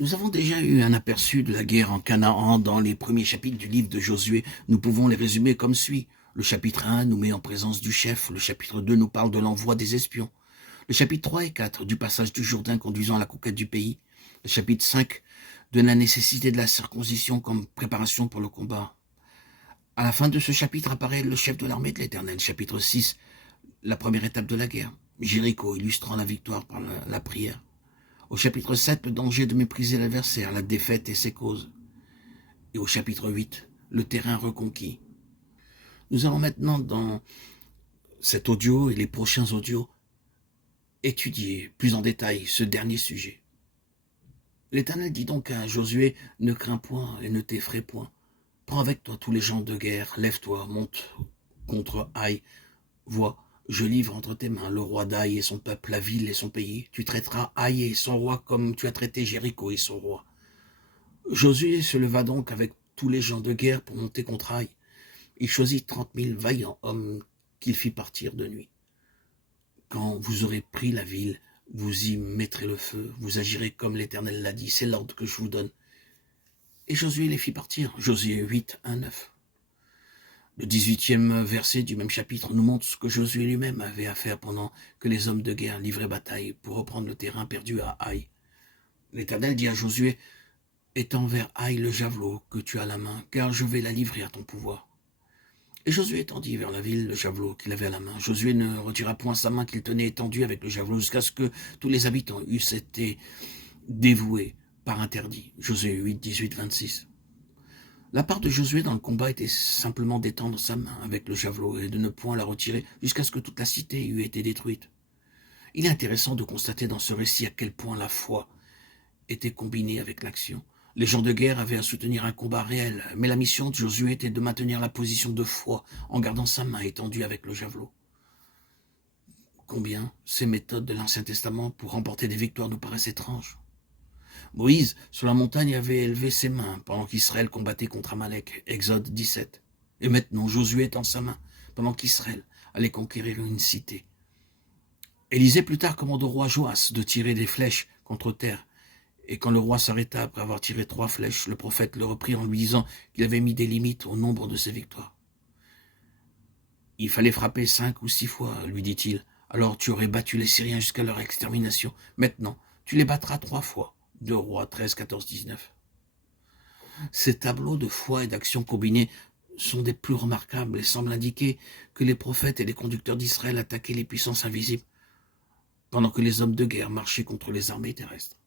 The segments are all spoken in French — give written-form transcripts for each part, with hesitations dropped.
Nous avons déjà eu un aperçu de la guerre en Canaan dans les premiers chapitres du livre de Josué. Nous pouvons les résumer comme suit. Le chapitre 1 nous met en présence du chef. Le chapitre 2 nous parle de l'envoi des espions. Le chapitre 3 et 4 du passage du Jourdain conduisant à la conquête du pays. Le chapitre 5 de la nécessité de la circoncision comme préparation pour le combat. À la fin de ce chapitre apparaît le chef de l'armée de l'Éternel. Chapitre 6, la première étape de la guerre. Jéricho illustrant la victoire par la prière. Au chapitre 7, le danger de mépriser l'adversaire, la défaite et ses causes. Et au chapitre 8, le terrain reconquis. Nous allons maintenant, dans cet audio et les prochains audios, étudier plus en détail ce dernier sujet. L'Éternel dit donc à Josué, « Ne crains point et ne t'effraie point. Prends avec toi tous les gens de guerre, lève-toi, monte contre Haï. Vois, je livre entre tes mains le roi d'Aï et son peuple, la ville et son pays. Tu traiteras Haï et son roi comme tu as traité Jéricho et son roi. » Josué se leva donc avec tous les gens de guerre pour monter contre Haï. Il choisit 30 000 vaillants hommes qu'il fit partir de nuit. Quand vous aurez pris la ville, vous y mettrez le feu, vous agirez comme l'Éternel l'a dit, c'est l'ordre que je vous donne. Et Josué les fit partir. Josué 8, 1, 9. Le 18e verset du même chapitre nous montre ce que Josué lui-même avait à faire pendant que les hommes de guerre livraient bataille pour reprendre le terrain perdu à Haï. L'Éternel dit à Josué, « Étends vers Haï le javelot que tu as à la main, car je vais la livrer à ton pouvoir. » Et Josué étendit vers la ville le javelot qu'il avait à la main. Josué ne retira point sa main qu'il tenait étendue avec le javelot jusqu'à ce que tous les habitants eussent été dévoués par interdit. Josué 8, 18, 26. La part de Josué dans le combat était simplement d'étendre sa main avec le javelot et de ne point la retirer jusqu'à ce que toute la cité eût été détruite. Il est intéressant de constater dans ce récit à quel point la foi était combinée avec l'action. Les gens de guerre avaient à soutenir un combat réel, mais la mission de Josué était de maintenir la position de foi en gardant sa main étendue avec le javelot. Combien ces méthodes de l'Ancien Testament pour remporter des victoires nous paraissent étranges. Moïse, sur la montagne, avait élevé ses mains pendant qu'Israël combattait contre Amalek, Exode 17. Et maintenant, Josué étend sa main pendant qu'Israël allait conquérir une cité. Élisée plus tard commande au roi Joas de tirer des flèches contre terre. Et quand le roi s'arrêta après avoir tiré 3 flèches, le prophète le reprit en lui disant qu'il avait mis des limites au nombre de ses victoires. « Il fallait frapper 5 ou 6 fois, lui dit-il. Alors tu aurais battu les Syriens jusqu'à leur extermination. Maintenant, tu les battras 3 fois. » 2 Rois 13, 14, 19. Ces tableaux de foi et d'action combinés sont des plus remarquables et semblent indiquer que les prophètes et les conducteurs d'Israël attaquaient les puissances invisibles pendant que les hommes de guerre marchaient contre les armées terrestres.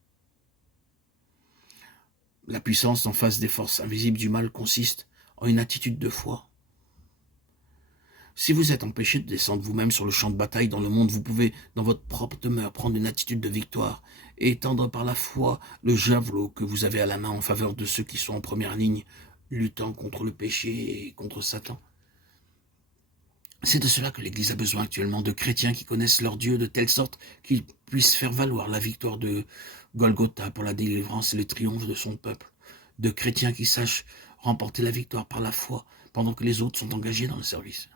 La puissance en face des forces invisibles du mal consiste en une attitude de foi. Si vous êtes empêché de descendre vous-même sur le champ de bataille dans le monde, vous pouvez, dans votre propre demeure, prendre une attitude de victoire et étendre par la foi le javelot que vous avez à la main en faveur de ceux qui sont en première ligne, luttant contre le péché et contre Satan. C'est de cela que l'Église a besoin actuellement, de chrétiens qui connaissent leur Dieu de telle sorte qu'ils puissent faire valoir la victoire de Golgotha pour la délivrance et le triomphe de son peuple, de chrétiens qui sachent remporter la victoire par la foi pendant que les autres sont engagés dans le service.